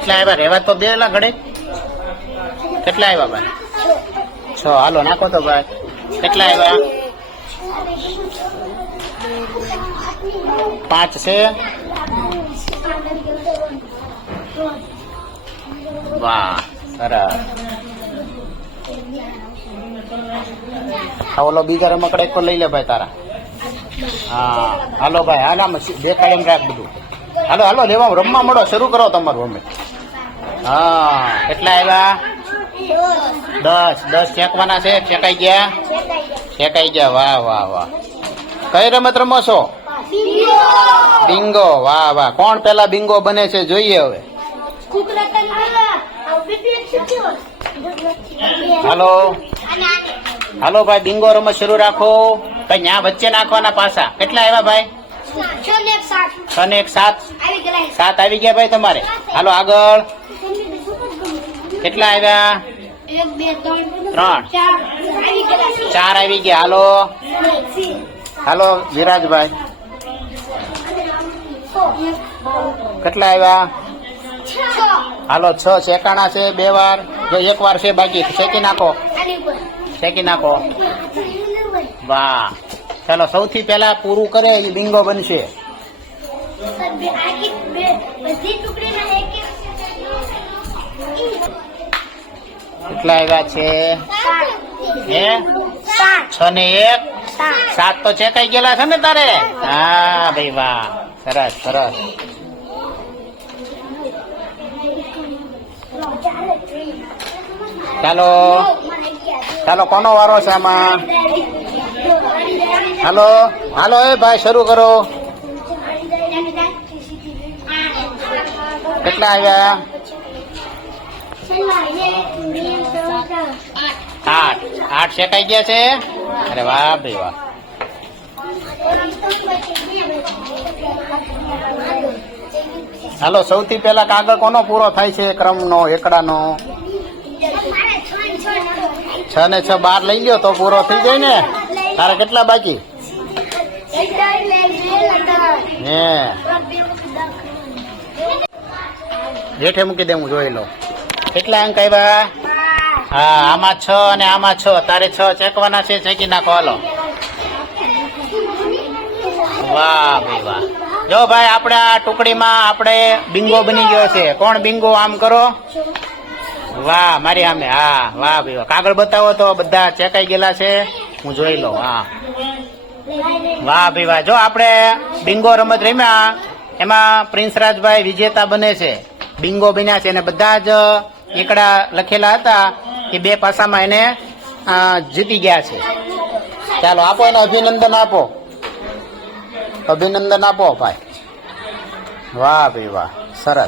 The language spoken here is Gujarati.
કેટલા આવ્યા? રેવા તો દેલા ઘડે. કેટલા આવ્યા ભાઈ? 6. હાલો નાખો તો ભાઈ. કેટલા આવ્યા? 5 છે. વાહ સરસ. ઓલો બીજા રમકડા એક લઈ લે ભાઈ તારા. હા હાલો ભાઈ. હાલ આમ દેખાડ એમ રાખ બધું. હાલો હાલો લેવા રમવા મળો. શરૂ કરો તમારું રમે. હા કેટલા આવ્યા? 10. ચેકવાના છે. ચેકાઈ ગયા? ચેકાઈ ગયા. વાહ વાહ વાહ. કઈ રમત રમો છો? બિંગો. વાહ વાહ. કોણ પેલા બિંગો બને છે જોઈએ હવે. હાલો હાલો ભાઈ બિંગો રમત શરૂ રાખો. ભાઈ ત્યાં વચ્ચે નાખવાના પાસા. કેટલા આવ્યા ભાઈ? 6 ને 1 7. 7 આવી ગયા ભાઈ તમારે. હાલો આગળ. કેટલા આવ્યા? 3. 4 આવી ગયા. હાલો હાલો વિરાજભાઈ. કેટલા આવ્યા? હાલો 6. શેકાણા છે 2 વાર. જો 1 વાર છે બાકી. શેકી નાખો. શેકી નાખો. વાહ. ચાલો સૌથી પેલા પૂરું કરે એ બિંગો બનશે. કેટલા આવ્યા છે? 6 ને 1 7 તો ચેકાઈ ગયેલા છે ને તારે. હા ભાઈ વાહ. સરસ સરસ. ચાલો ચાલો કોનો વારો છે આમાં? હાલો હાલો એ ભાઈ શરૂ કરો. કેટલા આવ્યા? 8 શેકાઈ ગયા છે. અરે વાહ ભાઈ વાહ. હાલો સૌથી પેલા કાગળ કોનો પૂરો થાય છે? ક્રમનો એકડાનો. 6 ને 6 12 લઈ લ્યો તો પૂરો થઈ જાય ને. તારે કેટલા બાકી? હે જેઠે મૂકી દે. હું જોઈ લો. કેટલા અંક આવ્યા? હા આમાં 6 અને આમાં 6. તારે 6 ચેકવાના છે. ચેકી નાખો. હાલો. વાહ ભાઈ વાહ. જો ભાઈ આપણે આ ટુકડીમાં આપણે બિંગો બની ગયો છે. કોણ બિંગો? આમ કરો. વાહ મારી સામે. હા વાહ ભાઈ વાહ. કાગળ બતાવો તો બધા ચેકાઈ ગયેલા છે. હું જોઈ લઉં. હા વાહ ભાઈ વાહ. જો આપણે બિંગો રમત રમ્યા એમાં પ્રિન્સરાજભાઈ વિજેતા બને છે. બિંગો બન્યા છે અને બધા જ એકડા લખેલા હતા એ 2 પાસામાં એને જીતી ગયા છે. ચાલો આપો એને અભિનંદન આપો. અભિનંદન આપો ભાઈ. વાહ ભાઈ વાહ સરસ.